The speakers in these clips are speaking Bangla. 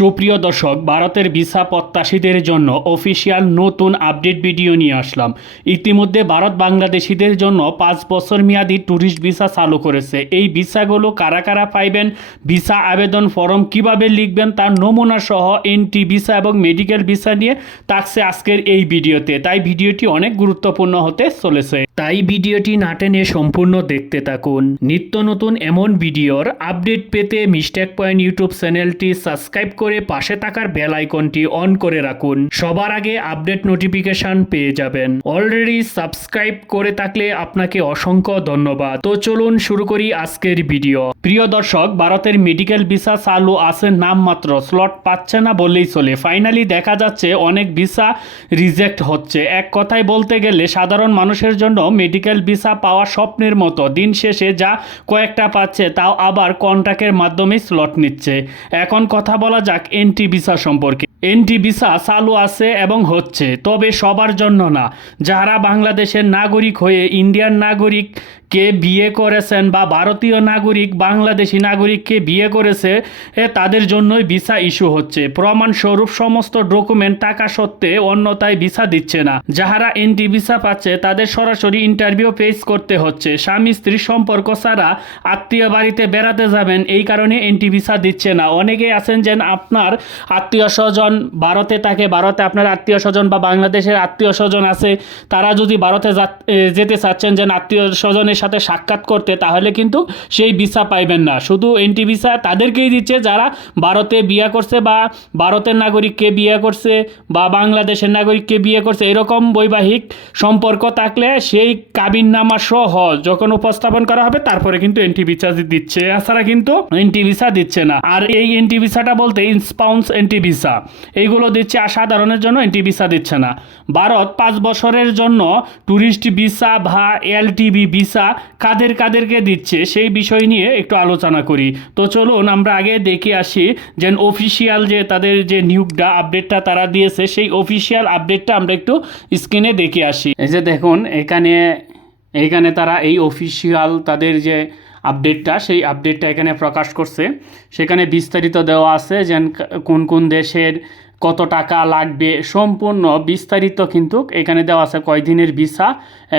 সুপ্রিয় দর্শক, ভারতের ভিসা প্রত্যাশীদের জন্য অফিসিয়াল নতুন আপডেট ভিডিও নিয়ে আসলাম। ইতিমধ্যে ভারত বাংলাদেশিদের জন্য 5 বছর মেয়াদী ট্যুরিস্ট ভিসা চালু করেছে। এই ভিসাগুলো কারা কারা পাইবেন, ভিসা আবেদন ফর্ম কিভাবে লিখবেন তার নমুনা সহ এন্ট্রি ভিসা এবং মেডিকেল ভিসা নিয়ে থাকছে আজকের এই ভিডিওতে। তাই ভিডিওটি অনেক গুরুত্বপূর্ণ হতে চলেছে, তাই ভিডিওটি না টেনে সম্পূর্ণ দেখতে থাকুন। নিত্য নতুন এমন ভিডিওর আপডেট পেতে মিস্টেক পয়েন্ট ইউটিউব চ্যানেলটি সাবস্ক্রাইব করে পাশে থাকার বেল আইকনটি অন করে রাখুন। সবার আগে আপডেট নোটিফিকেশন পেয়ে যাবেন। অলরেডি সাবস্ক্রাইব করে থাকলে আপনাকে অসংখ্য ধন্যবাদ। তো চলুন শুরু করি আজকের ভিডিও। প্রিয় দর্শক, ভারতের মেডিকেল ভিসা চালু আছে নামমাত্র, স্লট পাচ্ছে না বললেই চলে। ফাইনালি দেখা যাচ্ছে অনেক ভিসা রিজেক্ট হচ্ছে। এক কথায় বলতে গেলে সাধারণ মানুষের জন্য মেডিকেল ভিসা পাওয়া স্বপ্নের মতো। দিন শেষে যা কয়েকটা পাচ্ছে তাও আবার কন্ট্রাক্টের মাধ্যমে স্লট নিচ্ছে। এখন কথা বলা যাক এন্ট্রি ভিসা সম্পর্কে। এন্ট্রি ভিসা চালু আছে এবং হচ্ছে, তবে সবার জন্য না। যারা বাংলাদেশের নাগরিক হয়ে ইন্ডিয়ান নাগরিককে বিয়ে করেছেন বা ভারতীয় নাগরিক বাংলাদেশি নাগরিককে বিয়ে করেছে তাদের জন্যই ভিসা ইস্যু হচ্ছে। প্রমাণস্বরূপ সমস্ত ডকুমেন্ট থাকা সত্ত্বে অন্যথায় ভিসা দিচ্ছে না। যারা এন্ট্রি ভিসা পাচ্ছে তাদের সরাসরি ইন্টারভিউ ফেস করতে হচ্ছে। স্বামী স্ত্রী সম্পর্ক ছাড়া আত্মীয় বাড়িতে বেড়াতে যাবেন, এই কারণে এন্ট্রি ভিসা দিচ্ছে না। অনেকেই আছেন যে আপনার আত্মীয় স্বজন ভারতে থাকে, ভারতে আপনার আত্মীয় স্বজন বা বাংলাদেশের আত্মীয় স্বজন আছে, তারা যদি ভারতে যেতে চাচ্ছেন যে আত্মীয় স্বজনের সাথে সাক্ষাৎ করতে, তাহলে কিন্তু সেই ভিসা পাইবেন না। শুধু এন্ট্রি ভিসা তাদেরকেই দিচ্ছে যারা ভারতে বিয়ে করছে বা ভারতের নাগরিককে বিয়ে করছে বা বাংলাদেশের নাগরিককে বিয়ে করছে। এরকম বৈবাহিক সম্পর্ক থাকলে সেই কাবিননামা সহ যখন উপস্থাপন করা হবে তারপরে কিন্তু এন্ট্রি ভিসা দিচ্ছে, এছাড়া কিন্তু এন্ট্রি ভিসা দিচ্ছে না। আর এই এন্ট্রি ভিসাটা বলতে স্পাউস এন্ট্রি ভিসা এইগুলো দিচ্ছে, আর সাধারণের জন্য এন্ট্রি ভিসা দিচ্ছে না। ভারত 5 বছরের জন্য ট্যুরিস্ট ভিসা বা এলটিবি ভিসা কাদেরকে দিচ্ছে সেই বিষয় নিয়ে একটু আলোচনা করি। তো চলুন আমরা আগে দেখে আসি যে অফিসিয়াল যে তাদের যে নিয়োগটা আপডেটটা তারা দিয়েছে, সেই অফিসিয়াল আপডেটটা আমরা একটু স্ক্রিনে দেখে আসি। এই যে দেখুন, এখানে তারা এই অফিসিয়াল তাদের যে আপডেটটা, সেই আপডেটটা এখানে প্রকাশ করছে। সেখানে বিস্তারিত দেওয়া আছে যে কোন কোন দেশের কত টাকা লাগবে, সম্পূর্ণ বিস্তারিত কিন্তু এখানে দেওয়া আছে। কয়দিনের ভিসা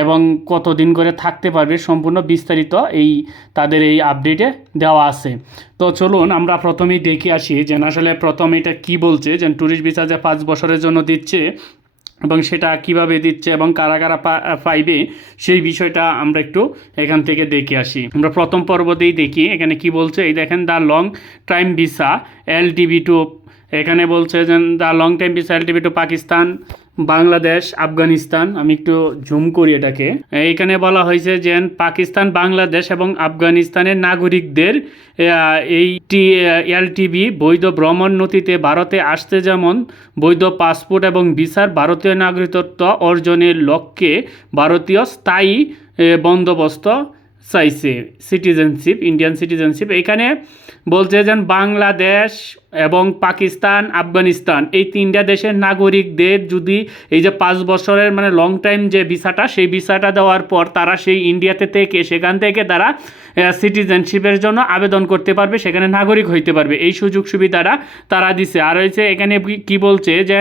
এবং কতদিন করে থাকতে পারবে, সম্পূর্ণ বিস্তারিত এই তাদের এই আপডেটে দেওয়া আছে। তো চলুন আমরা প্রথমেই দেখে আসি যে আসলে প্রথমে এটা কী বলছে, যে ট্যুরিস্ট ভিসা যে 5 বছরের জন্য দিচ্ছে এবং সেটা কিভাবে দিচ্ছে এবং কারা কারা পাইবে সেই বিষয়টা আমরা একটু এখান থেকে দেখে আসি। আমরা প্রথম পর্বতেই দেখি এখানে কি বলছে। এই দেখেন, the long time visa LTB two, এখানে বলছে যে the long time visa LTB to Pakistan, Bangladesh, Afghanistan. আমি একটু জুম করি এটাকে। এইখানে বলা হয়েছে যে পাকিস্তান, বাংলাদেশ এবং আফগানিস্তানের নাগরিকদের এই এলটিবি বৈধ ভ্রমণ নথিতে ভারতে আসতে যেমন বৈধ পাসপোর্ট এবং ভিসার ভারতীয় নাগরিকত্ব অর্জনের লক্ষ্যে ভারতীয় স্থায়ী বন্দোবস্ত চাইছে, সিটিজেনশিপ, ইন্ডিয়ান সিটিজেনশিপ। এখানে বলছে যে বাংলাদেশ এবং পাকিস্তান, আফগানিস্তান এই 3টা দেশের নাগরিকদের যদি এই যে 5 বছরের মানে লং টাইম যে ভিসাটা, সেই ভিসাটা দেওয়ার পর তারা সেই ইন্ডিয়াতে থেকে সেখান থেকে তারা সিটিজেনশিপের জন্য আবেদন করতে পারবে, সেখানে নাগরিক হইতে পারবে। এই সুযোগ সুবিধাটা তারা দিছে। আর হচ্ছে এখানে কি বলছে যে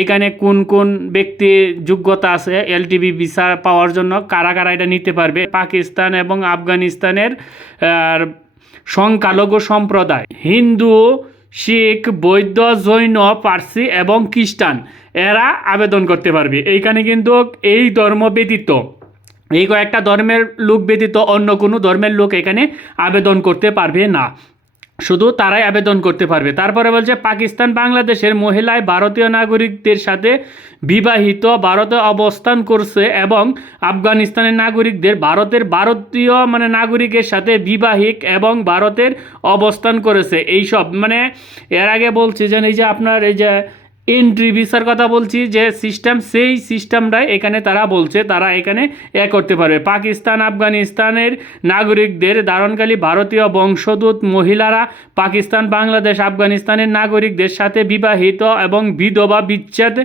এইখানে কোন কোন ব্যক্তি যোগ্যতা আছে এলটিবি ভিসা পাওয়ার জন্য, কারা কারা এটা নিতে পারবে। পাকিস্তান এবং আফগানিস্তানের সংখ্যালঘু সম্প্রদায়, হিন্দু, শিখ, বৌদ্ধ, জৈন, পার্সি এবং খ্রিস্টান, এরা আবেদন করতে পারবে। এইখানে কিন্তু এই ধর্ম ব্যতীত, এই কয়েকটা ধর্মের লোক ব্যতীত অন্য কোনো ধর্মের লোক এখানে আবেদন করতে পারবে না, শুধু তারাই আবেদন করতে পারবে। তারপরে বলছে পাকিস্তান, বাংলাদেশের মহিলায় ভারতীয় নাগরিকদের সাথে বিবাহিত, ভারতে অবস্থান করছে এবং আফগানিস্তানের নাগরিকদের ভারতীয় মানে নাগরিকের সাথে বিবাহিক এবং ভারতের অবস্থান করেছে। এইসব মানে এর আগে বলছে যে এই যে আপনার এই যে এন্ট্রি ভিসার কথা বলছি, যে সিস্টেম সেই সিস্টেমটাই এখানে তারা বলছে তারা এখানে করতে পারবে। পাকিস্তান আফগানিস্তানের নাগরিকদের ধারণকারী ভারতীয় বংশোদ্ভূত মহিলারা পাকিস্তান বাংলাদেশ আফগানিস্তানের নাগরিকদের সাথে বিবাহিত এবং বিধবা বিচ্ছেদ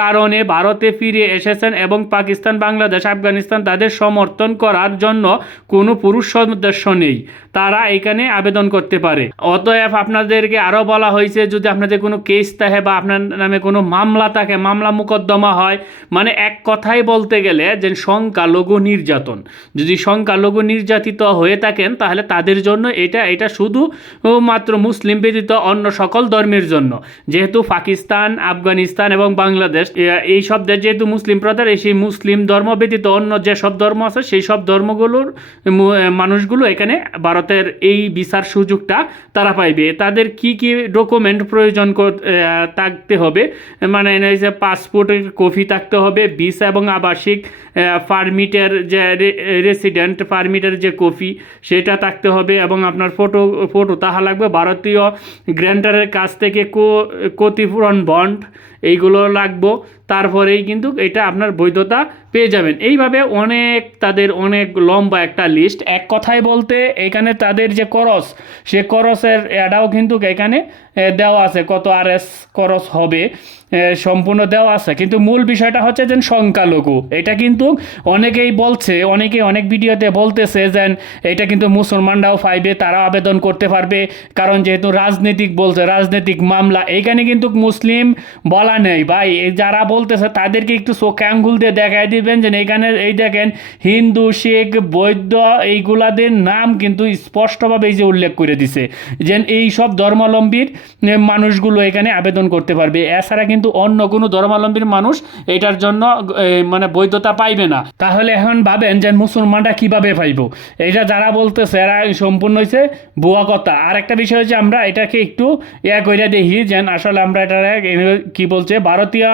কারণে ভারতে ফিরে এসেছেন এবং পাকিস্তান বাংলাদেশ আফগানিস্তান তাদের সমর্থন করার জন্য কোনো পুরুষ সদস্য নেই, তারা এখানে আবেদন করতে পারে। অতএব আপনাদেরকে আরও বলা হয়েছে, যদি আপনাদের কোনো কেস থাকে বা আপনার নামে কোনো মামলা থাকে, মামলা মোকদ্দমা হয়, মানে এক কথাই বলতে গেলে যে সংখ্যালঘু নির্যাতন, যদি সংখ্যালঘু নির্যাতিত হয়ে থাকেন তাহলে তাদের জন্য এটা শুধু মাত্র মুসলিম ব্যতীত অন্য সকল ধর্মের জন্য। যেহেতু পাকিস্তান আফগানিস্তান এবং বাংলাদেশ এই সব দেশ যেহেতু মুসলিম প্রধান, সেই মুসলিম ধর্ম ব্যতীত অন্য যেসব ধর্ম আছে সেই সব ধর্মগুলোর মানুষগুলো এখানে ভারতের এই ভিসার সুযোগটা তারা পাইবে। তাদের কি কি ডকুমেন্ট প্রয়োজন থাকতে হবে, মানে যে পাসপোর্টের কপি থাকতে হবে, ভিসা এবং আবাসিক পারমিটের যে রেসিডেন্ট পারমিটের যে কপি সেটা থাকতে হবে, এবং আপনার ফটো তাহা লাগবে, ভারতীয় গ্র্যান্টারের কাছ থেকে ক্ষতিপূরণ বন্ড এইগুলো লাগবে, তারপরেই কিন্তু এটা আপনার বৈধতা পেয়ে যাবেন। এইভাবে তাদের অনেক লম্বা একটা লিস্ট। এক কথায় বলতে এখানে তাদের যে খরচ, সে খরচের এটাও কিন্তু এখানে দেওয়া আছে, কত RS খরচ হবে সম্পূর্ণ দেওয়া আছে। কিন্তু মূল বিষয়টা হচ্ছে যে সংখ্যালঘু, এটা কিন্তু অনেকেই বলছে, অনেক ভিডিওতে বলতেছে যে এটা কিন্তু মুসলমানরাও পাইবে, তারা আবেদন করতে পারবে, কারণ যেহেতু রাজনৈতিক বলছে, রাজনৈতিক মামলা, এইখানে কিন্তু মুসলিম বলা নেই ভাই। যারা বলতেছে তাদেরকে একটু চোখে আঙ্গুল দিয়ে দেখায় দিবেন যে এখানে এই দেখেন হিন্দু, শিখ, বৌদ্ধ এইগুলাদের নাম কিন্তু স্পষ্টভাবে এই যে উল্লেখ করে দিছে যে এই সব ধর্মাবলম্বীর মানুষগুলো এখানে আবেদন করতে পারবে। এছাড়া কিন্তু অন্য কোনো ধর্মাবলম্বীর মানুষ এটার জন্য মানে বৈধতা পাইবে না। তাহলে এখন ভাবেন যে মুসলমানরা কিভাবে পাইব? এটা যারা বলতেছে এরা সম্পূর্ণ হয়েছে ভুয়া কথা। আর একটা বিষয় হচ্ছে আমরা এটাকে একটু করে দেখি যে আসলে আমরা এটা কি বলছে, ভারতীয়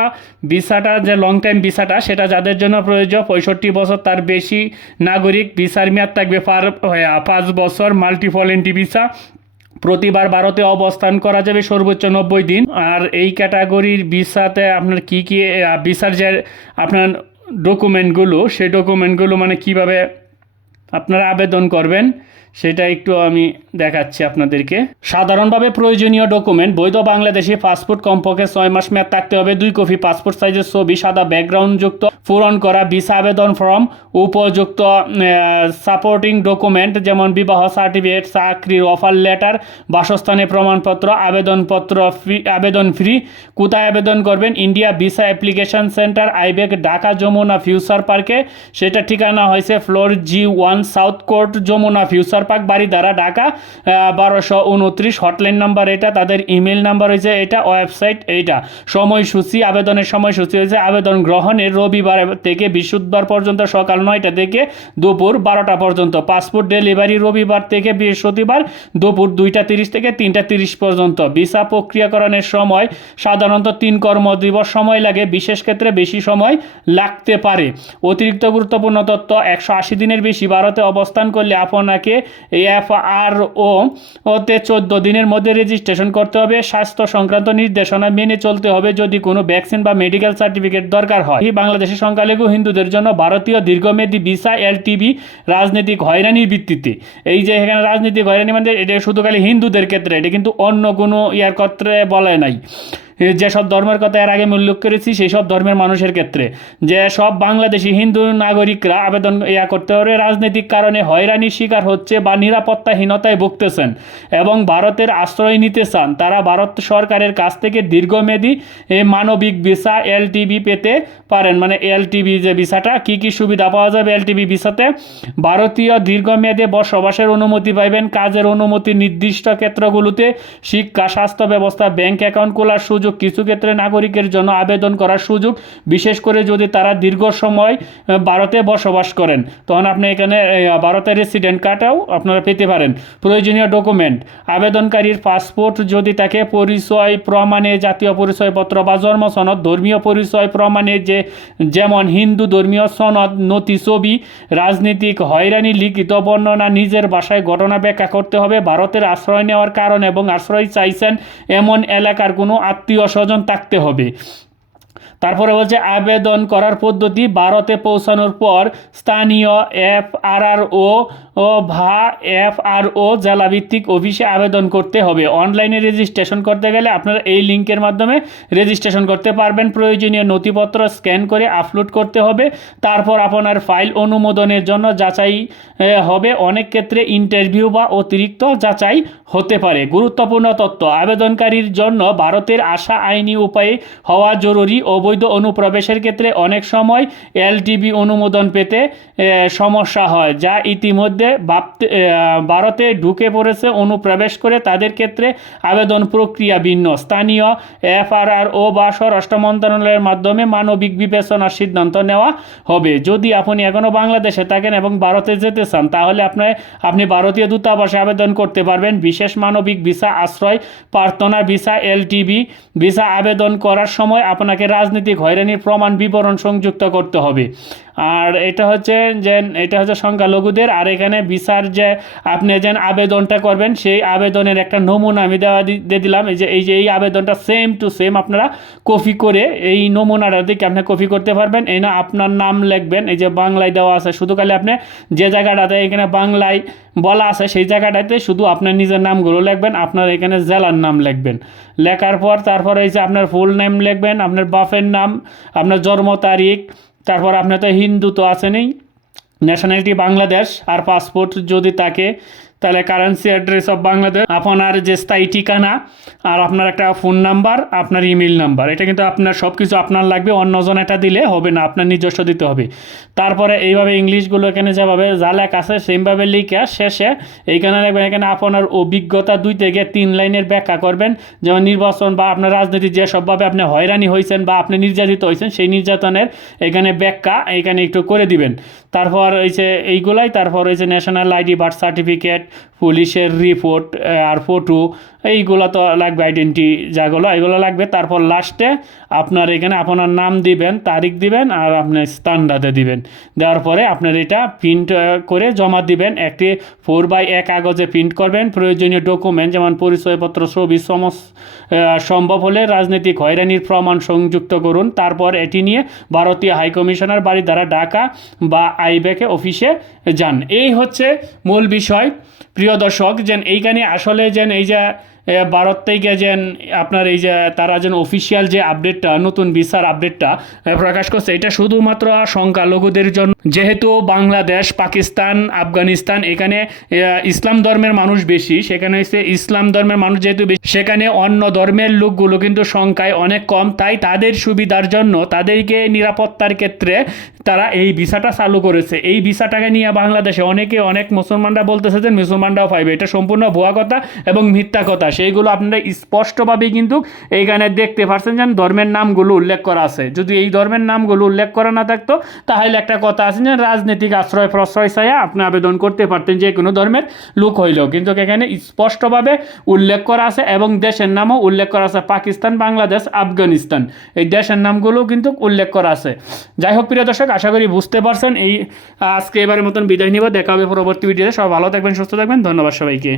ভিসাটা যে লং টাইম ভিসাটা, সেটা যাদের জন্য প্রয়োজন 65 বছর তার বেশি নাগরিক, ভিসার মেয়াদ থাকবে 5 বছর, মাল্টিপল এন্ট্রি ভিসা, প্রতিবার ভারতে অবস্থান করা যাবে সর্বোচ্চ 90 দিন। আর এই ক্যাটাগরির ভিসাতে আপনার কি কি ভিসার যে আপনার ডকুমেন্টগুলো, সেই ডকুমেন্টগুলো মানে কিভাবে আপনারা আবেদন করবেন সেটা একটু আমি দেখাচ্ছি আপনাদেরকে। সাধারণভাবে প্রয়োজনীয় ডকুমেন্ট: বৈধ বাংলাদেশি পাসপোর্ট, কমপক্ষে 6 মাস মেয়াদ থাকতে হবে, 2 কপি পাসপোর্ট সাইজের ছবি, সাদা ব্যাকগ্রাউন্ডযুক্ত পূরণ করা ভিসা আবেদন ফর্ম, উপযুক্ত সাপোর্টিং ডকুমেন্ট যেমন বিবাহ সার্টিফিকেট, চাকরির অফার লেটার, বাসস্থানের প্রমাণপত্র, আবেদন ফ্রি। কোথায় আবেদন করবেন? ইন্ডিয়া ভিসা অ্যাপ্লিকেশন সেন্টার, আইবেক, ঢাকা, যমুনা ফিউচার পার্কে। সেটা ঠিকানা হয়েছে floor G1 South Court, Jamuna Future Park, Baridhara, Dhaka 1229। Hotline number এটা, তাদের ইমেল নাম্বার হয়েছে এটা, ওয়েবসাইট এইটা। সময়সূচি, আবেদনের সময়সূচি হয়েছে আবেদন গ্রহণের রবিবার থেকে বৃহস্পতিবার পর্যন্ত সকাল 9টা থেকে দুপুর 12টা পর্যন্ত। পাসপোর্ট ডেলিভারি রবিবার থেকে বৃহস্পতিবার দুপুর 2টা 30 থেকে 3টা 30 পর্যন্ত। ভিসা প্রক্রিয়াকরণের সময় সাধারণত 3 কর্মদিবস সময় লাগে, বিশেষ ক্ষেত্রে বেশি সময় লাগতে পারে। অতিরিক্ত গুরুত্বপূর্ণ তথ্য: 180 দিনের বেশি ভারতে অবস্থান করলে আপনাকে FRO তে 14 দিনের মধ্যে রেজিস্ট্রেশন করতে হবে। স্বাস্থ্য সংক্রান্ত নির্দেশনা মেনে চলতে হবে যদি কোনো ভ্যাকসিন বা মেডিকেল সার্টিফিকেট দরকার হয়। বাংলাদেশের সংখ্যালঘু হিন্দুদের জন্য ভারতীয় দীর্ঘমেয়াদী ভিসা LTV, রাজনৈতিক হয়রানির ভিত্তিতে। এই যে এখানে রাজনৈতিক হয়রানি মানে এটা শুধু খালি হিন্দুদের ক্ষেত্রে, এটা কিন্তু অন্য কোনো ক্ষেত্রে বলা নাই। যেসব ধর্মের কথা এর আগে আমি উল্লেখ করেছি সেই সব ধর্মের মানুষের ক্ষেত্রে, যে সব বাংলাদেশি হিন্দু নাগরিকরা আবেদন করতে পারে রাজনৈতিক কারণে হয়রানির শিকার হচ্ছে বা নিরাপত্তাহীনতায় ভুগতেছেন এবং ভারতের আশ্রয় নিতে চান, তারা ভারত সরকারের কাছ থেকে দীর্ঘমেয়াদী মানবিক ভিসা LTV পেতে পারেন। মানে LTV যে ভিসাটা, কি কি সুবিধা পাওয়া যাবে LTV ভিসাতে? ভারতীয় দীর্ঘমেয়াদে বসবাসের অনুমতি পাইবেন, কাজের অনুমতি নির্দিষ্ট ক্ষেত্রগুলোতে, শিক্ষা, স্বাস্থ্য ব্যবস্থা, ব্যাংক অ্যাকাউন্ট খোলার সুযোগ, কিছু ক্ষেত্রে নাগরিকের জন্য আবেদন করার সুযোগ, বিশেষ করে যদি তারা দীর্ঘ সময় ভারতে বসবাস করেন, তখন আপনি এখানে ভারতের রেসিডেন্ট কার্ডটাও আপনারা পেতে পারেন। প্রয়োজনীয় ডকুমেন্ট: আবেদনকারীর পাসপোর্ট যদি তাকে, পরিচয় প্রমাণে জাতীয় পরিচয়পত্র বা জন্ম সনদ, ধর্মীয় পরিচয় প্রমাণে যেমন হিন্দু ধর্মীয় সনদ, নথি, ছবি, রাজনৈতিক হয়রানি, লিখিত বর্ণনা, নিজের ভাষায় ঘটনা ব্যাখ্যা করতে হবে। ভারতের আশ্রয় নেওয়ার কারণ এবং আশ্রয় চাইছেন এমন এলাকার কোনো আত্মীয় আত্মীয় স্বজন থাকতে হবে। তারপরে বলছে আবেদন করার পদ্ধতি, ভারতে পৌঁছানোর পর স্থানীয় এফআরআরও বা এফআরও জেলাভিত্তিক অফিসে আবেদন করতে হবে। অনলাইনে রেজিস্ট্রেশন করতে গেলে আপনারা এই লিঙ্কের মাধ্যমে রেজিস্ট্রেশন করতে পারবেন। প্রয়োজনীয় নথিপত্র স্ক্যান করে আপলোড করতে হবে। তারপর আপনার ফাইল অনুমোদনের জন্য যাচাই হবে। অনেক ক্ষেত্রে ইন্টারভিউ বা অতিরিক্ত যাচাই হতে পারে। গুরুত্বপূর্ণ তথ্য, আবেদনকারীর জন্য ভারতের আসা আইনি উপায়ে হওয়া জরুরি। অবৈধ অনুপ্রবেশের ক্ষেত্রে অনেক সময় এলটিবি অনুমোদন পেতে সমস্যা হয়, যা ইতিমধ্যে ভারতে ঢুকে পড়েছে অনুপ্রবেশ করে তাদের ক্ষেত্রে আবেদন প্রক্রিয়া ভিন্ন। স্থানীয় এফআরআরও বা স্বরাষ্ট্র মন্ত্রণালয়ের মাধ্যমে মানবিক বিবেচনার সিদ্ধান্ত নেওয়া হবে। যদি আপনি এখনও বাংলাদেশে থাকেন এবং ভারতে যেতে চান, তাহলে আপনি ভারতীয় দূতাবাসে আবেদন করতে পারবেন। বিশেষ মানবিক ভিসা, আশ্রয় প্রার্থনা ভিসা, এলটিবি ভিসা আবেদন করার সময় আপনাকে রাজনৈতিক হয়রানির প্রমাণ বিবরণ সংযুক্ত করতে হবে। আর এটা হচ্ছে সংখ্যালঘুদের। আর এখানে ভিসার যে আপনি যেন আবেদনটা করবেন, সেই আবেদনের একটা নমুনা আমি দিয়ে দিলাম। এই আবেদনটা সেম টু সেম আপনারা কপি করে এই নমুনাটা দিকে আপনি কপি করতে পারবেন। এই না আপনার নাম লিখবেন, এই যে বাংলায় দেওয়া আছে, শুধু খালি আপনি যে জায়গাটাতে এখানে বাংলায় বলা আছে সেই জায়গাটাতে শুধু আপনার নিজের নামগুলো লিখবেন। আপনার এখানে জেলার নাম লিখবেন। লেখার পর তারপর এই যে আপনার ফুল নেম লিখবেন, আপনার বাপের নাম, আপনার জন্ম তারিখ, তারপর আপনার তো হিন্দু তো আছেনই, ন্যাশনালিটি বাংলাদেশ, আর পাসপোর্ট যদি থাকে তাহলে কারেন্সি অ্যাড্রেস অফ বাংলাদেশ, আপনার যে স্থায়ী ঠিকানা, আর আপনার একটা ফোন নাম্বার, আপনার ইমেল নাম্বার। এটা কিন্তু আপনার সব কিছু আপনার লাগবে, অন্যজন এটা দিলে হবে না, আপনার নিজস্ব দিতে হবে। তারপরে এইভাবে ইংলিশগুলো এখানে যেভাবে যা লেখা আছে সেমভাবে লিখে শেষে এইখানে লিখবেন, এখানে আপনার অভিজ্ঞতা 2 থেকে 3 লাইনের ব্যাখ্যা করবেন। যেমন নির্বাচন বা আপনার রাজনীতি যেসবভাবে আপনি হয়রানি হয়েছেন বা আপনি নির্যাতিত হয়েছেন সেই নির্যাতনের এখানে ব্যাখ্যা এইখানে একটু করে দিবেন। তারপর হয়েছে এইগুলাই, তারপর হয়েছে ন্যাশনাল আইডি, বার্থ সার্টিফিকেট, পুলিশের রিপোর্ট আর ফটো, এইগুলো তো লাগবে, আইডেন্টি যাগুলো এগুলো লাগবে। তারপর লাস্টে আপনার এখানে আপনার নাম দিবেন, তারিখ দিবেন, আর আপনার স্থানটাতে দিবেন। দেওয়ার পরে আপনার এটা প্রিন্ট করে জমা দিবেন। একটি 4x1 কাগজে প্রিন্ট করবেন। প্রয়োজনীয় ডকুমেন্ট যেমন পরিচয়পত্র, ছবি, সম্ভব হলে রাজনৈতিক হয়রানির প্রমাণ সংযুক্ত করুন। তারপর এটি নিয়ে ভারতীয় হাইকমিশনার বাড়ি দ্বারা ঢাকা বা আইব্যাকে অফিসে যান। এই হচ্ছে মূল বিষয়। প্রিয় দর্শক, যেন এইখানে আসলে যেন এই যে ভারত থেকে যেন আপনার এই যে তারা যেন অফিসিয়াল যে আপডেটটা, নতুন ভিসার আপডেটটা প্রকাশ করছে, এটা শুধুমাত্র সংখ্যালঘুদের জন্য। যেহেতু বাংলাদেশ, পাকিস্তান, আফগানিস্তান এখানে ইসলাম ধর্মের মানুষ বেশি, সেখানে হচ্ছে ইসলাম ধর্মের মানুষ যেহেতু বেশি, সেখানে অন্য ধর্মের লোকগুলো কিন্তু সংখ্যায় অনেক কম। তাই তাদের সুবিধার জন্য, তাদেরকে নিরাপত্তার ক্ষেত্রে তারা এই ভিসাটা চালু করেছে। এই ভিসাটাকে নিয়ে বাংলাদেশে অনেক মুসলমানরা বলতেছে যে মুসলমানরাও পাইবে। এটা সম্পূর্ণ ভুয়া কথা এবং মিথ্যা কথা। সেইগুলো আপনারা স্পষ্টভাবেই কিন্তু এইখানে দেখতে পাচ্ছেন যে ধর্মের নামগুলো উল্লেখ করা আছে। যদি এই ধর্মের নামগুলো উল্লেখ করা না থাকতো তাহলে একটা কথা আছে যে রাজনৈতিক আশ্রয় প্রশ্রয় চাইয়া আপনি আবেদন করতে পারতেন, যে কোনো ধর্মের লোক হইলেও। কিন্তু এখানে স্পষ্টভাবে উল্লেখ করা আছে এবং দেশের নামও উল্লেখ করা আছে, পাকিস্তান, বাংলাদেশ, আফগানিস্তান, এই দেশের নামগুলো কিন্তু উল্লেখ করা আছে। যাই হোক প্রিয় দর্শক, আশা করি বুঝতে পারছেন। আজকে এবারের মতন বিদায় নিব। দেখা হবে পরবর্তী ভিডিওতে। সবাই ভালো থাকবেন, সুস্থ থাকবেন। ধন্যবাদ সবাইকে।